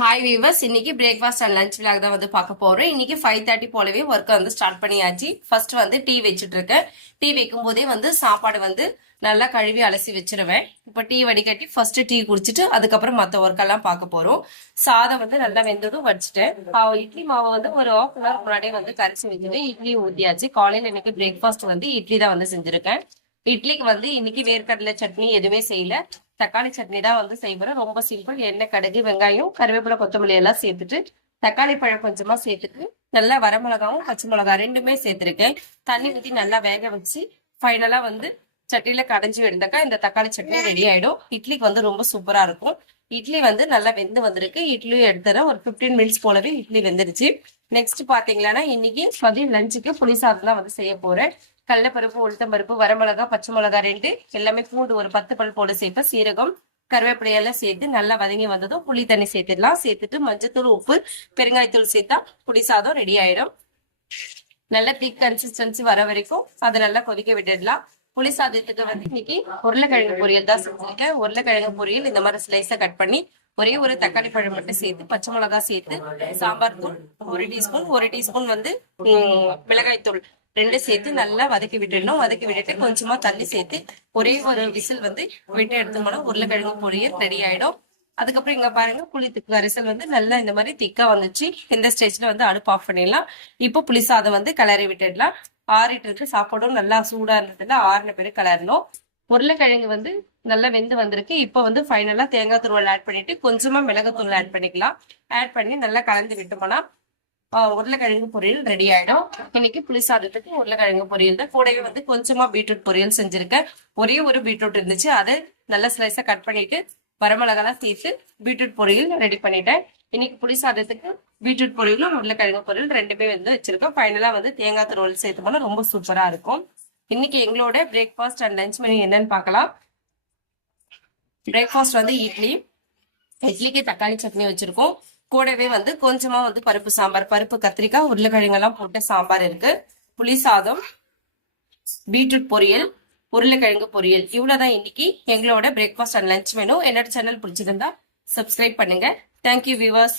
Hi viewers, இன்னைக்கு breakfast and lunch vlog தான் வந்து பார்க்க போறோம். இன்னைக்கு 5:30 போலவே ஒர்க்கை வந்து ஸ்டார்ட் பண்ணியாச்சு. ஃபர்ஸ்ட் வந்து டீ வச்சுட்டு இருக்கேன். டீ வைக்கும் போதே வந்து சாப்பாடு வந்து நல்லா கழுவி அலசி வச்சிருவேன். இப்போ டீ வடிகட்டி ஃபர்ஸ்ட் டீ குடிச்சிட்டு அதுக்கப்புறம் மற்ற ஒர்க்கெல்லாம் பார்க்க போறோம். சாதம் வந்து நல்லா வெந்ததும் வச்சுட்டேன். இட்லி மாவை வந்து ஒரு ஹாஃப் அன் ஹவர் முன்னாடியே வந்து கரைச்சி வச்சுட்டு இட்லி ஊத்தியாச்சு. காலையில் இன்னைக்கு பிரேக்ஃபாஸ்ட் வந்து இட்லி தான் வந்து செஞ்சிருக்கேன். இட்லிக்கு வந்து இன்னைக்கு வேர்க்கடலை சட்னி எதுவுமே செய்யல. தக்காளி சட்னி தான் வந்து செய்வேன். ரொம்ப சிம்பிள். எண்ணெய், கடுகு, வெங்காயம், கருவேப்பிலை, கொத்தமல்லி எல்லாம் சேர்த்துட்டு தக்காளி பழம் கொஞ்சமா சேர்த்துட்டு நல்லா வரமிளகாவும் பச்சை மிளகா ரெண்டுமே சேர்த்திருக்கேன். தண்ணி ஊற்றி நல்லா வேக வச்சு ஃபைனலா வந்து சட்டியில கடைஞ்சி எடுத்தாக்கா இந்த தக்காளி சட்னி ரெடி ஆயிடும். இட்லிக்கு வந்து ரொம்ப சூப்பரா இருக்கும். இட்லி வந்து நல்லா வெந்து வந்திருக்கு. இட்லியும் எடுத்துறேன். ஒரு 15 மினிட்ஸ் போலவே இட்லி வெந்துருச்சு. நெக்ஸ்ட் பாத்தீங்கன்னா இன்னைக்கு மதியம் லஞ்சுக்கு புளி சாதம் தான் வந்து செய்ய போறேன். கடலைப்பருப்பு, உளுத்தம்பருப்பு, வரமிளகா, பச்சை மிளகா ரெண்டு, எல்லாமே பூண்டு ஒரு 10 பல் போல சேர்ப்பேன். சீரகம், கருவேப்பிலையெல்லாம் சேர்த்து நல்லா வதங்கி வந்ததும் புளி தண்ணி சேர்த்துடலாம். சேர்த்துட்டு மஞ்சத்தூள், உப்பு, பெருங்காயத்தூள் சேர்த்தா புளி சாதம் ரெடி ஆயிடும். நல்லா திக் கன்சிஸ்டன்சி வர வரைக்கும் அதை நல்லா கொதிக்க விட்டுடலாம். புளி சாதத்துக்கு வந்து இன்னைக்கு உருளைக்கிழங்கு பொரியல் தான் செஞ்சிருக்கேன். உருளைக்கிழங்கு பொரியல் இந்த மாதிரி ஸ்லைஸா கட் பண்ணி ஒரே ஒரு தக்காளி பழம் மட்டும் சேர்த்து பச்சை மிளகா சேர்த்து சாம்பார் தூள் 1 டீஸ்பூன் வந்து மிளகாய் தூள் ரெண்டு சேர்த்து நல்லா வதக்கி விட்டுடணும். வதக்கி விட்டுட்டு கொஞ்சமா தண்ணி சேர்த்து ஒரே ஒரு விசில் வந்து விட்டு எடுத்தோம்னா உருளைக்கிழங்கு பொரியல் ரெடி ஆயிடும். அதுக்கப்புறம் இங்க பாருங்க, புளி திக்கு அரிசல் வந்து நல்லா இந்த மாதிரி திக்கா வந்துச்சு. இந்த ஸ்டேஜ்ல வந்து அடுப்பு ஆஃப் பண்ணிடலாம். இப்போ புளி சாதம் வந்து கிளறி விட்டுடலாம். ஆறிட்டு இருக்கு. சாப்பாடும் நல்லா சூடா இருந்ததுல ஆறின பேரு கிளறணும். உருளைக்கிழங்கு வந்து நல்லா வெந்து வந்திருக்கு. இப்போ வந்து ஃபைனலா தேங்காய் துருவல் ஆட் பண்ணிட்டு கொஞ்சமா மிளகாத்தூள் ஆட் பண்ணிக்கலாம். ஆட் பண்ணி நல்லா கலந்து விட்டோம்னா உருளைக்கிழங்கு பொரியல் ரெடி ஆயிடும். இன்னைக்கு புளி சாதத்துக்கு உருளைக்கிழங்கு பொரியல் தான். கூடவே வந்து கொஞ்சமா பீட்ரூட் பொரியல் செஞ்சிருக்கேன். ஒரே ஒரு பீட்ரூட் இருந்துச்சு, அதை நல்ல ஸ்லைஸா கட் பண்ணிட்டு வரமிளகாலாம் சேர்த்து பீட்ரூட் பொரியல் ரெடி பண்ணிட்டேன். இன்னைக்கு புளி சாதத்துக்கு பீட்ரூட் பொரியலும் உருளைக்கிழங்கு பொரியல் ரெண்டுமே வந்து வச்சிருக்கோம். ஃபைனலா வந்து தேங்காய் துருவல் சேர்த்தோம்னா ரொம்ப சூப்பரா இருக்கும். இன்னைக்கு எங்களோட பிரேக்ஃபாஸ்ட் அண்ட் லஞ்ச் மெனு என்னன்னு பார்க்கலாம். பிரேக்ஃபாஸ்ட் வந்து இட்லிக்கு தக்காளி சட்னி வச்சிருக்கோம். கூடவே வந்து கொஞ்சமா வந்து பருப்பு சாம்பார், பருப்பு, கத்திரிக்காய், உருளைக்கிழங்கு எல்லாம் போட்டு சாம்பார் இருக்கு. புளி சாதம், பீட்ரூட் பொரியல், உருளைக்கிழங்கு பொரியல், இவ்வளவுதான் இன்னைக்கு எங்களோட பிரேக்ஃபாஸ்ட் அண்ட் லஞ்ச் மெனு. என்னோட சேனல் பிடிச்சிருந்தா சப்ஸ்கிரைப் பண்ணுங்க. Thank you viewers.